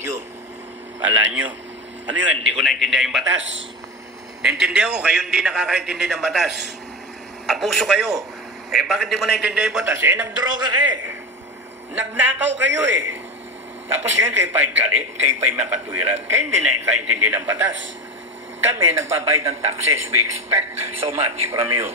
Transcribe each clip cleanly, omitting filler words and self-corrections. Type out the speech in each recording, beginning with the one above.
you. Kala nyo. Ano yun? Hindi ko naintindihan yung batas. Naintindihan ko, kayo hindi nakakaintindi ng batas. Abuso kayo. Eh, bakit di mo naintindihan yung batas? Eh, nagdroga ka eh. Nagnakaw kayo eh. Tapos ngayon kayo pa'y galit, kayo pa'y makatwiran. Kayo hindi nakaintindi ng batas. Kami, nagbabayad ng taxes. We expect so much from you.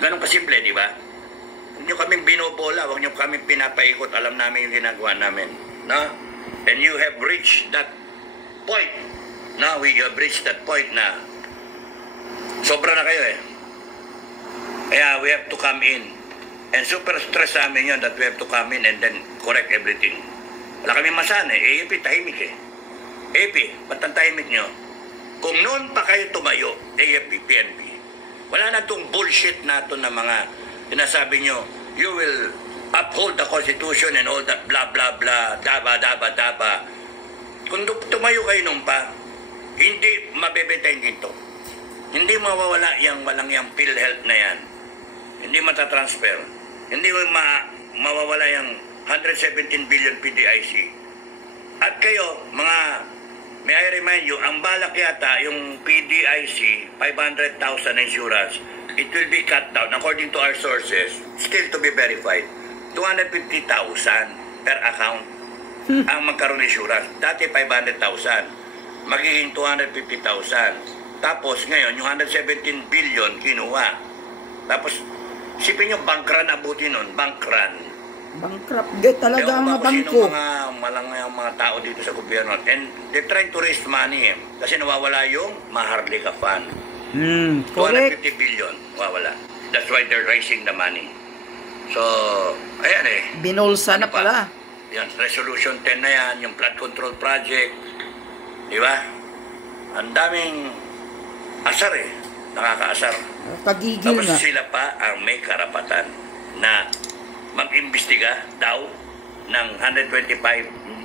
Ganun kasimple, di ba? Huwag nyo kami binobola, huwag nyo kami pinapaikot. Alam namin yung ginagawa namin. No? And you have reached that point. Now we have reached that point na sobra na kayo eh. Kaya we have to come in. And super stress sa amin yun that we have to come in and then correct everything. Wala kami masana eh. AFP, tahimik eh. AFP, ba't ang tahimik nyo? Kung noon pa kayo tumayo, AFP, PNP, wala na itong bullshit nato na mga sinasabi nyo, you will uphold the Constitution and all that blah blah blah, daba daba daba. Kung tumayo kayo noon pa, hindi mabebentayin dito. Hindi mawawala yung walang yung PhilHealth na yan. Hindi matatransfer. Hindi mawawala yung 117 billion PDIC. At kayo, mga, may I remind you, ang balak yata, yung PDIC, 500,000 insurance, it will be cut down, according to our sources, still to be verified, 250,000 per account ang magkaroon insurance. Dati 500,000, magiging 250,000. Tapos ngayon, yung 117 billion kinuha. Tapos, sipin nyo, bankran abuti nun, bankran. Bankrupt talaga ang mga bangko. Yung mga tao dito sa gobyerno. And they're trying to raise money eh. Kasi nawawala yung Maharlika Fund. Correct. 250 billion, nawawala. That's why they're raising the money. So, ayan eh. Binulsa na pala. Yan, Resolution 10 na yan, yung flood control project. Di ba? Ang daming asar eh. Nakakaasar. Kagigil tapos na. Sila pa ang may karapatan na mag-imbestiga daw ng 125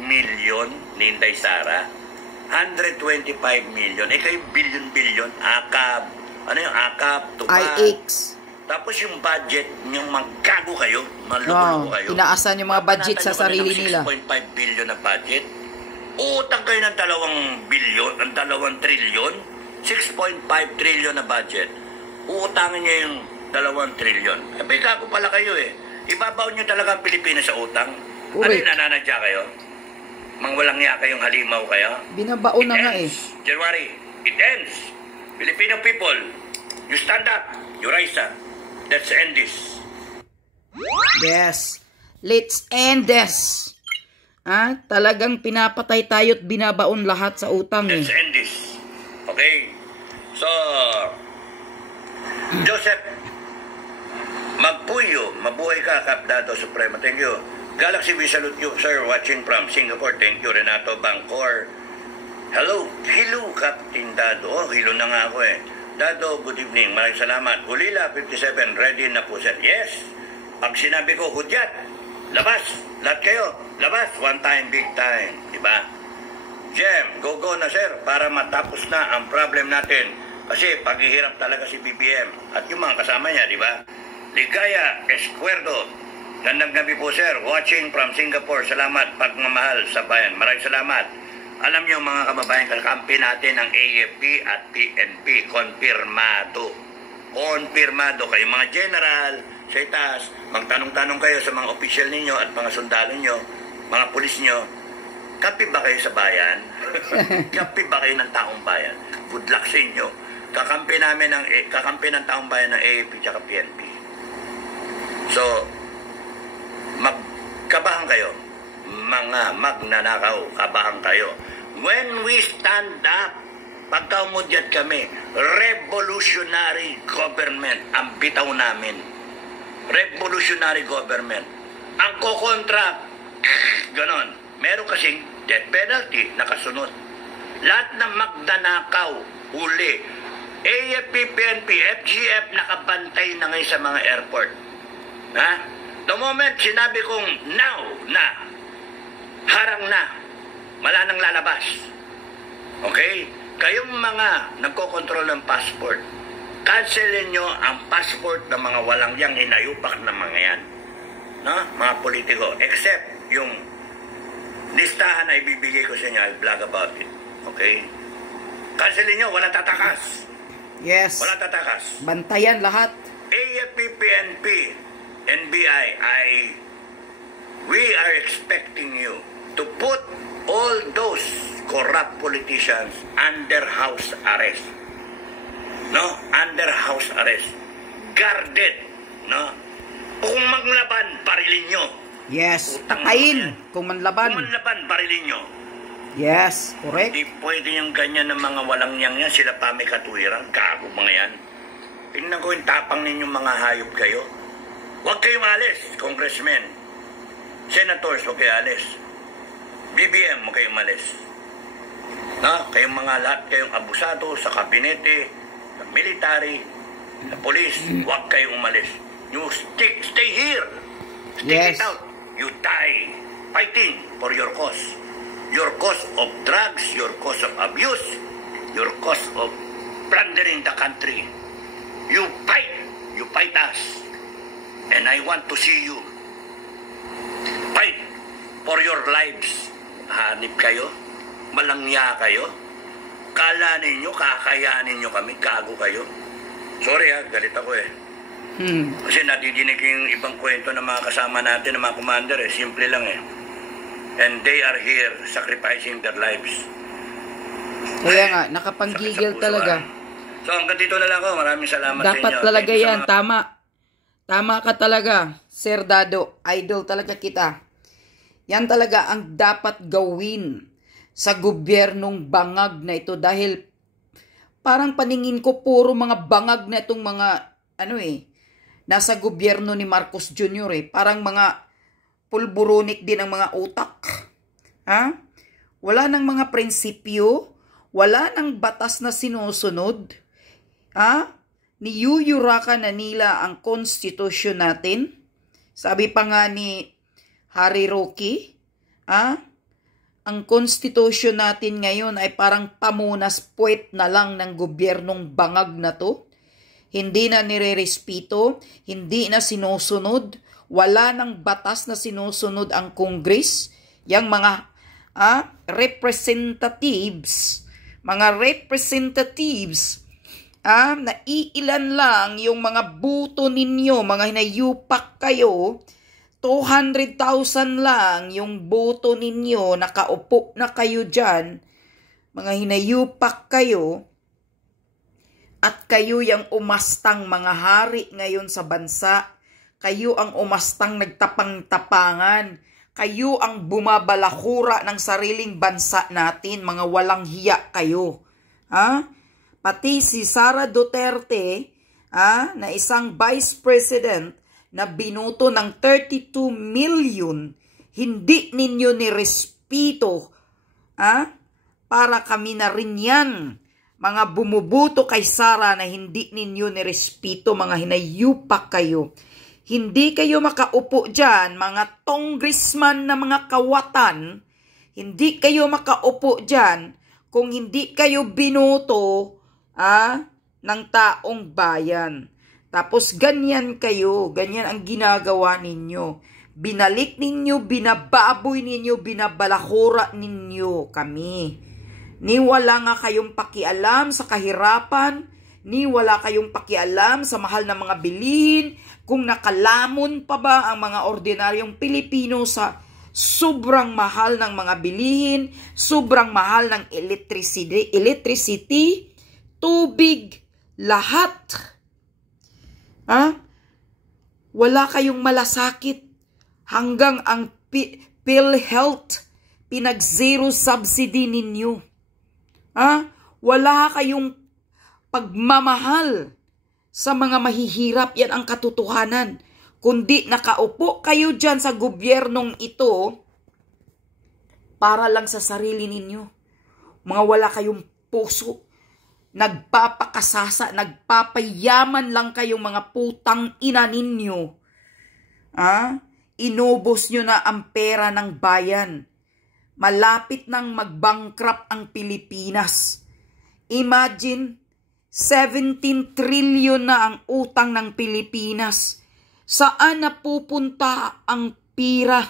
million ni Inday Sara. 125 million. Eh kayo billion-billion. AKAB. Ano yung AKAB? Tupa. IX. Tapos yung budget, yung magkago kayo, maluluko kayo. Inaasan yung mga budget sa sarili nila. 6.5 billion na budget. Utang kayo ng 2 billion, ng 2 trillion. 6.5 trillion na budget. Uutangin niya yung 2 trillion. Eh, may kago pala kayo eh. Ibabaw nyo talaga ang Pilipinas sa utang. Ano yung nananadya kayo? Mang walang niya kayong halimaw kayo? Binabaon na nga eh. January, it ends. Filipino people, you stand up, you rise up. Let's end this. Yes. Let's end this. Talagang pinapatay tayo at binabaon lahat sa utang eh. Let's end this. Okay? So, Joseph, magpuyo, mabuhay ka, Kapdado Supremo. Thank you. Galaxy, we salute you, sir, watching from Singapore. Thank you, Renato Bangkor. Hello, Captain Dado. Oh, hilo na nga ako eh. Dado, good evening. Maraming salamat. Ulila, 57, ready na po, sir. Yes. Pag sinabi ko, hudyat, labas. Lahat kayo, labas. One time, big time. Diba? Jem, go na, sir, para matapos na ang problem natin. Kasi paghihirap talaga si BBM at yung mga kasama niya, diba? Ligaya Escuerdo, gandang gabi po sir, watching from Singapore. Salamat, pagmamahal sa bayan. Maraming salamat. Alam niyo mga kababayan, kakampi natin ang AFP at PNP. Konfirmado. Konfirmado kayo mga general sa itaas. Magtanong-tanong kayo sa mga opisyal ninyo at mga sundalo nyo, mga pulis nyo. Kampi ba kayo sa bayan? Kampi ba kayo ng taong bayan? Good luck sa inyo. Kakampi ng taong bayan ng AFP at PNP. So, magkabahan kayo. Mga magnanakaw, kabahan kayo. When we stand up, pagkaumudyat kami, revolutionary government ang bitaw namin. Revolutionary government. Ang kukontra, ganon. Meron kasing death penalty na kasunod. Lahat ng magdanakaw, huli. AFP, PNP, FGF nakabantay na ngayon sa mga airport. The moment sinabi kong now na, harang na, wala nang lalabas. Okay? Kayong mga nagkokontrol ng passport, cancelin nyo ang passport ng mga walang yang hinayupak na mga yan. Mga politiko. Except yung Listahan ay bibigay ko sa inyo. I'll vlog about it. Okay? Cancelin nyo, walang tatakas. Yes. Walang tatakas. Bantayan lahat. AFP, PNP, NBI, we are expecting you to put all those corrupt politicians under house arrest. No? Under house arrest. Guarded. No? Kung maglaban, barilin nyo. Yes. Utang Patayin mo yan. kung manlaban. Kung manlaban, barilin nyo. Yes. Correct. Hindi pwede yung ganyan ng mga walang yang yan. Sila pa may katuwiran. Gago mga yan. Tingnan ko yung tapang ninyong mga hayop kayo. Huwag kayong alis, congressmen. Senators, huwag kayong alis. BBM, huwag kayong alis. No? Kayong mga lahat, kayong abusado sa kabinete, sa military, sa police, huwag kayong umalis. You stay here. Stick Yes. it out. You die fighting for your cause. Your cause of drugs, your cause of abuse, your cause of plundering the country. You fight us. And I want to see you fight for your lives. Hanip kayo, malangya kayo, kala ninyo, kakayanin nyo kami, gago kayo. Sorry galit ako Kasi nadidinig yung ibang kwento ng mga kasama natin, ng mga commander simple lang And they are here sacrificing their lives. Kaya nga, nakapanggigil talaga. So hanggang dito na lang ako. Maraming salamat sa inyo. Dapat talaga Thank you yan. Tama. Tama ka talaga, Sir Dado. Idol talaga kita. Yan talaga ang dapat gawin sa gobyernong bangag na ito. Dahil parang paningin ko puro mga bangag na itong mga, nasa gobyerno ni Marcos Jr. Parang mga pulburonik din ang mga utak. Wala nang mga prinsipyo, wala nang batas na sinusunod. Niyuyurakan na nila ang konstitusyon natin. Sabi pa nga ni Harry Roque, ang konstitusyon natin ngayon ay parang pamunas puwet na lang ng gobyernong bangag na to. Hindi na nire-respeto, hindi na sinusunod, wala nang batas na sinusunod ang Congress, yung mga representatives, naiilan lang yung mga buto ninyo, mga hinayupak kayo, 200,000 lang yung boto ninyo, nakaupo na kayo dyan, mga hinayupak kayo, at kayo yung umastang mga hari ngayon sa bansa, kayo ang umastang nagtapang-tapangan, kayo ang bumabalakura ng sariling bansa natin, mga walang hiya kayo. Pati si Sara Duterte, na isang vice president, na binuto ng 32 million, hindi ninyo nirespeto, para kami na rin yan, mga bumubuto kay Sara na hindi ninyo nirespeto, mga hinayupak kayo. Hindi kayo makaupo dyan, mga congressman na mga kawatan, hindi kayo makaupo dyan kung hindi kayo binuto ng taong bayan. Tapos ganyan kayo, ganyan ang ginagawa ninyo. Binalik ninyo, binababoy ninyo, binabalakura ninyo kami. Ni wala nga kayong pakialam sa kahirapan, ni wala kayong pakialam sa mahal na mga bilihin, kung nakalamon pa ba ang mga ordinaryong Pilipino sa sobrang mahal ng mga bilihin, sobrang mahal ng electricity, tubig, lahat. Wala kayong malasakit hanggang ang PhilHealth pinag-zero subsidy ninyo. Wala kayong pagmamahal sa mga mahihirap. Yan ang katotohanan. Kundi nakaupo kayo dyan sa gobyernong ito para lang sa sarili ninyo. Mga wala kayong puso. Nagpapakasasa, nagpapayaman lang kayong mga putang ina ninyo. Inubos nyo na ang pera ng bayan. Malapit nang mag-bankrupt ang Pilipinas. Imagine, 17 trillion na ang utang ng Pilipinas. Saan napupunta ang pira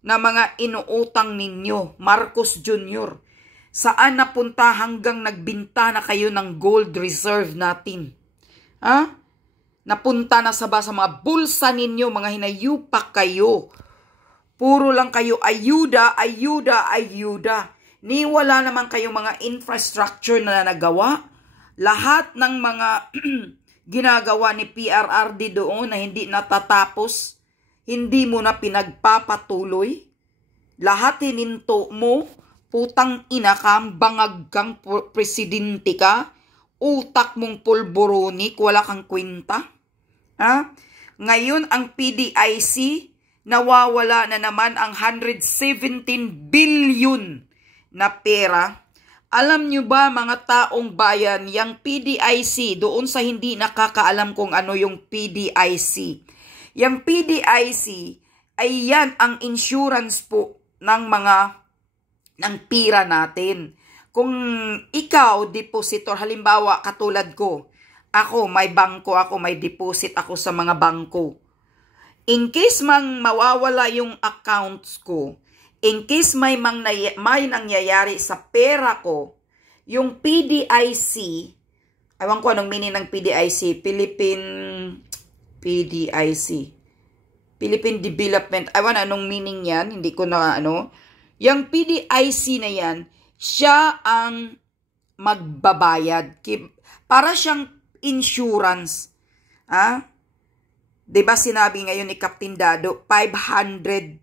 na mga inuutang ninyo, Marcos Jr.? Saan napunta hanggang nagbinta na kayo ng gold reserve natin? Ha? Napunta na sa mga bulsa ninyo, mga hinayupak kayo. Puro lang kayo ayuda, ayuda, ayuda. Ni wala naman kayong mga infrastructure na nagawa. Lahat ng mga ginagawa ni PRRD doon na hindi natatapos, hindi mo na pinagpapatuloy. Lahat hininto mo, putang ina ka, bangag kang presidente ka, utak mong pulboronik, wala kang kwenta. Ha? Ngayon, ang PDIC, nawawala na naman ang 117 billion na pera. Alam nyo ba mga taong bayan, yung PDIC, doon sa hindi nakakaalam kung ano yung PDIC. Yung PDIC ay yan ang insurance po ng pira natin. Kung ikaw, depositor, halimbawa katulad ko, ako may bangko, ako may deposit ako sa mga bangko. In case mang mawawala yung accounts ko, in case may nangyayari sa pera ko, yung PDIC, ewan ko anong meaning ng PDIC, Philippine Development, ewan anong meaning yan, hindi ko na yung PDIC na yan, siya ang magbabayad. Para siyang insurance. Diba sinabi ngayon ni Captain Dado, 500,000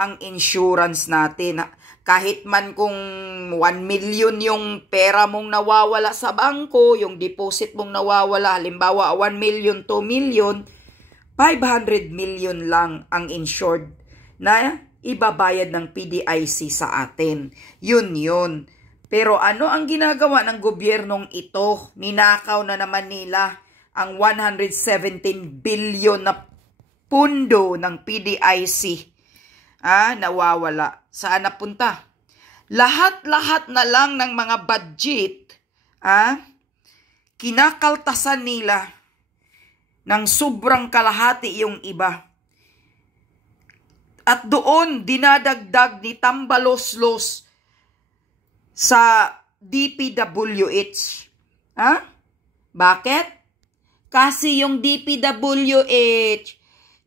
ang insurance natin. Kahit man kung 1 million yung pera mong nawawala sa bangko, yung deposit mong nawawala, halimbawa 1 million, 2 million, 500 million lang ang insured na ibabayad ng PDIC sa atin. Yun. Pero ano ang ginagawa ng gobyernong ito? Ninakaw na naman nila ang 117 billion na pundo ng PDIC. Nawawala. Saan napunta? Lahat-lahat na lang ng mga budget, kinakaltasan nila ng sobrang kalahati yung iba. At doon, dinadagdag ni Tambaloslos sa DPWH. Bakit? Kasi yung DPWH,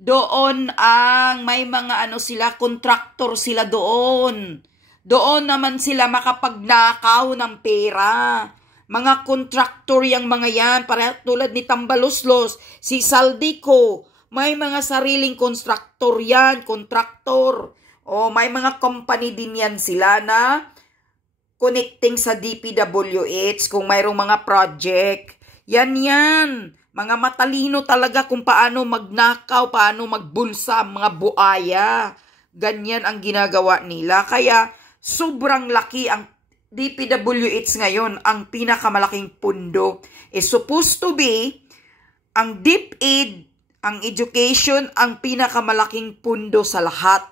doon ang may mga contractor sila doon. Doon naman sila makapagnakaw ng pera. Mga contractor yung mga yan, para tulad ni Tambaloslos, si Saldico, may mga sariling contractor yan, contractor. May mga company din yan sila na connecting sa DPWH kung mayroong mga project. Yan. Mga matalino talaga kung paano magnakaw, paano magbulsa, mga buaya. Ganyan ang ginagawa nila. Kaya sobrang laki ang DPWH ngayon. Ang pinakamalaking pundo is supposed to be ang DepEd, ang education, ang pinakamalaking pundo sa lahat.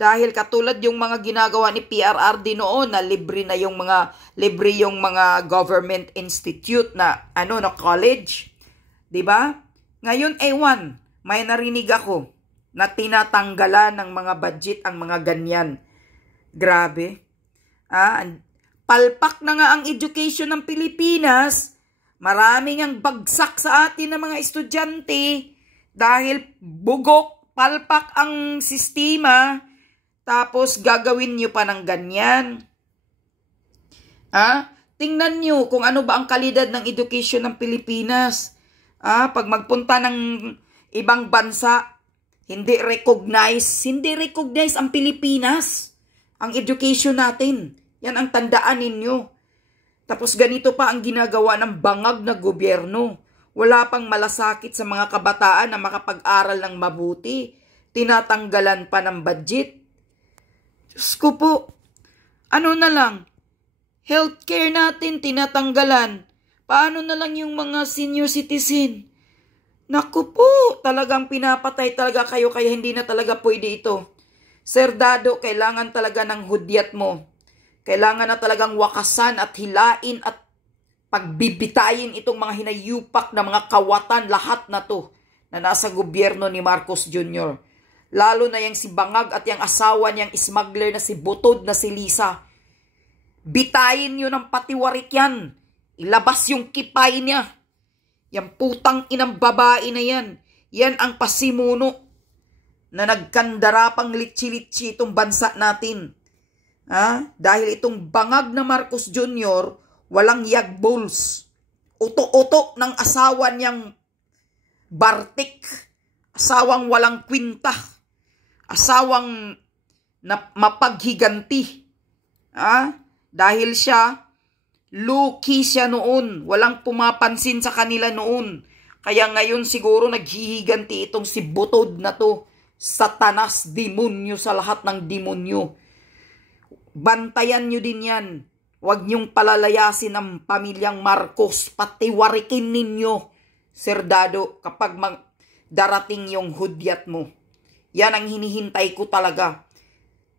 Dahil katulad yung mga ginagawa ni PRRD noon na libre yung mga government institute na college. 'Di ba? Ngayon may narinig ako na tinatanggalan ng mga budget ang mga ganyan. Grabe. Palpak na nga ang education ng Pilipinas. Maraming ang bagsak sa atin ng mga estudyante dahil bugok, palpak ang sistema, tapos gagawin nyo pa ng ganyan. Tingnan nyo kung ano ba ang kalidad ng education ng Pilipinas. Pag magpunta ng ibang bansa, hindi recognize ang Pilipinas, ang education natin. Yan ang tandaan ninyo. Tapos ganito pa ang ginagawa ng bangag na gobyerno. Wala pang malasakit sa mga kabataan na makapag-aral ng mabuti. Tinatanggalan pa ng budget. Diyos ko po, na lang? Healthcare natin tinatanggalan. Paano na lang yung mga senior citizen? Naku po, talagang pinapatay talaga kayo kaya hindi na talaga pwede ito. Sir Dado, kailangan talaga ng hudyat mo. Kailangan na talagang wakasan at hilain at pagbibitayin itong mga hinayupak na mga kawatan, lahat na to na nasa gobyerno ni Marcos Jr. Lalo na yang si Bangag at yang asawa niyang smuggler na si Butod na si Lisa. Bitayin nyo ng patiwarik yan. Ilabas yung kipay niya. Yang putang inang babae na yan. Yan ang pasimuno na nagkandara pang litsi-litsi itong bansa natin. Dahil itong Bangag na Marcos Jr., walang yagbols. Uto-uto ng asawa niyang Bartik. Asawang walang kwinta. Asawang mapaghiganti. Dahil siya, luki siya noon. Walang pumapansin sa kanila noon. Kaya ngayon siguro naghihiganti itong si Butod na to. Satanas, demonyo sa lahat ng demonyo. Bantayan nyo din yan. Huwag nyong palalayasin ang pamilyang Marcos. Patiwarikin ninyo, Sir Dado, kapag darating yung hudyat mo. Yan ang hinihintay ko talaga.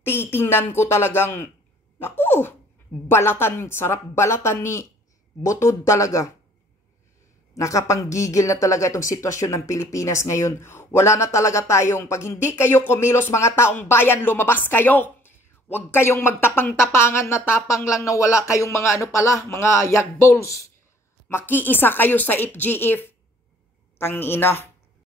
Titingnan ko talagang, naku, balatan, sarap balatan ni Butod talaga. Nakapanggigil na talaga itong sitwasyon ng Pilipinas ngayon. Wala na talaga tayong, pag hindi kayo kumilos mga taong bayan, lumabas kayo. Huwag kayong magtapang-tapangan na tapang lang na wala kayong mga mga yagbols. Makiisa kayo sa FGF. Tangina.